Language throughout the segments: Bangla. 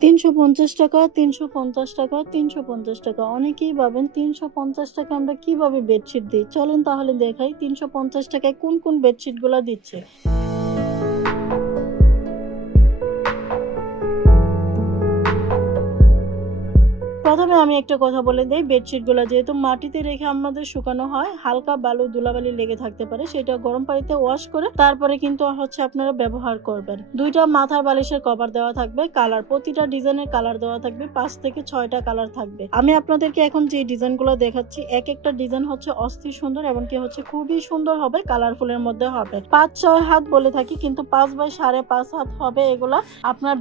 350 টাকা, 350 টাকা, 350 টাকা। অনেকেই ভাবেন 350 টাকা আমরা কিভাবে বেডশিট দিই। চলেন তাহলে দেখাই 350 টাকায় কোন কোন বেডশিট গুলা দিচ্ছে। প্রথমে আমি একটা কথা বলে দেই, বেডশিট গুলা যেহেতু মাটিতে রেখে আমাদের শুকানো হয়, হালকা বালু ধুলাবালি লেগে থাকতে পারে, সেটা গরম পানিতে ওয়াশ করে তারপরে কিন্তু আপনারা ব্যবহার করবেন। দুইটা মাথার বালিশের কভার দেওয়া থাকবে, কালার প্রতিটা ডিজাইনের কালার দেওয়া থাকবে, 5 থেকে 6টা কালার থাকবে। আমি আপনাদেরকে এখন যে ডিজাইন গুলো দেখাচ্ছি, এক একটা ডিজাইন অস্থির সুন্দর এবং খুবই সুন্দর হবে, কালারফুলের মধ্যে হবে। 5-6 হাত বলে থাকি, কিন্তু 5 বাই 5.5 হাত হবে এগুলা। আপনার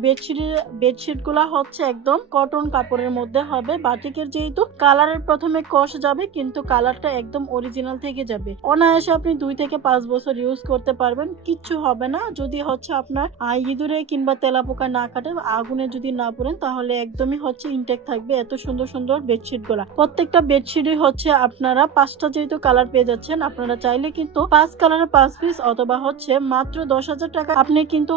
বেডশিট গুলা একদম কটন কাপড়ের মধ্যে হবে। বাটিকের যেহেতু কালারের প্রথমে কষ যাবে, কিন্তু কালারটা একদম অরিজিনাল থেকে যাবে। অনায়াসে আপনি 2 থেকে 5 বছর ইউজ করতে পারবেন, কিচ্ছু হবে না। যদি আপনার ইঁদুরে কিংবা তেলাপোকা না কাটে, আগুনে যদি না পড়েন, তাহলে একদমই ইনটেক থাকবে। এত সুন্দর সুন্দর বেডশিট গুলা, প্রত্যেকটা বেডশিটই আপনারা 5টা যেহেতু কালার পেয়ে যাচ্ছেন, আপনারা চাইলে কিন্তু 5 কালারের 5 পিস অথবা মাত্র 10,000 টাকা আপনি কিন্তু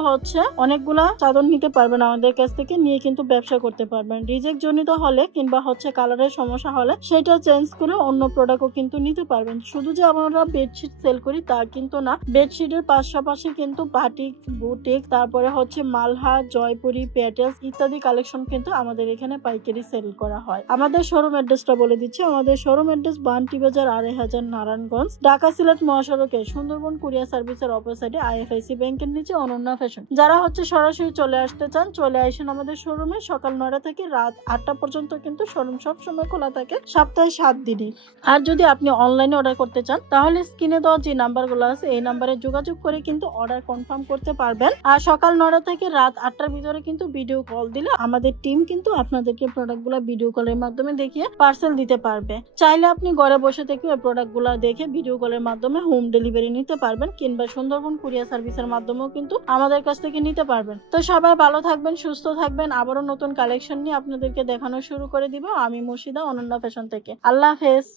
অনেকগুলা চাদর নিতে পারবেন আমাদের কাছ থেকে, নিয়ে কিন্তু ব্যবসা করতে পারবেন। রিজেক্ট জনিত হলে কিংবা কালারের সমস্যা হলে সেটা চেঞ্জ করে অন্য প্রোডাক্টও কিন্তু নিতে পারবেন। শুধু যে আমরা বেডশিট সেল করি তা কিন্তু না, বেডশিটের পাশাপাশি কিন্তু বাটিক, বুটিক, তারপরে মালহা, জয়পুরি, প্যাটেলস ইত্যাদি কালেকশন কিন্তু আমাদের এখানে পাইকারি সেল করা হয়। আমাদের শোরুম অ্যাড্রেসটা বলে দিচ্ছি। আমাদের শোরুম অ্যাড্রেস বান্টি বাজার 2500 নারায়ণগঞ্জ, ঢাকা সিলেট মহাসড়কে সুন্দরবন কুরিয়ার সার্ভিসের অপোজিটে আইএফআইসি ব্যাংকের নিচে অনন্যা ফ্যাশন। যারা সরাসরি চলে আসতে চান, চলে আসেন আমাদের শোরুমে। সকাল 9টা থেকে রাত 8টা পর্যন্ত কিন্তু শোরুম সব সময় খোলা থাকে, সপ্তাহে 7 দিনই। আর যদি আপনি অনলাইনে অর্ডার করতে চান, তাহলে স্ক্রিনে দেওয়া যে নাম্বারগুলো আছে এই নাম্বারে যোগাযোগ করে কিন্তু অর্ডার কনফার্ম করতে পারবেন। আর সকাল 9টা থেকে রাত 8টার ভিতরে কিন্তু ভিডিও কল দিলে আমাদের টিম কিন্তু আপনাদেরকে প্রোডাক্টগুলো ভিডিও কলের মাধ্যমে দেখিয়ে পার্সেল দিতে পারবে। চাইলে আপনি ঘরে বসে থেকে এই প্রোডাক্টগুলো দেখে ভিডিও কলের মাধ্যমে হোম ডেলিভারি নিতে পারবেন, কিংবা সুন্দরবন কুরিয়ার সার্ভিসের মাধ্যমেও কিন্তু আমাদের কাছ থেকে নিতে পারবেন। তো সবাই ভালো থাকবেন, সুস্থ থাকবেন। আবারও নতুন কালেকশন নিয়ে আপনাদেরকে দেখানো শুরু করে দিব আমি মুর্শিদা, অনন্যা ফ্যাশন থেকে। আল্লাহ হাফেজ।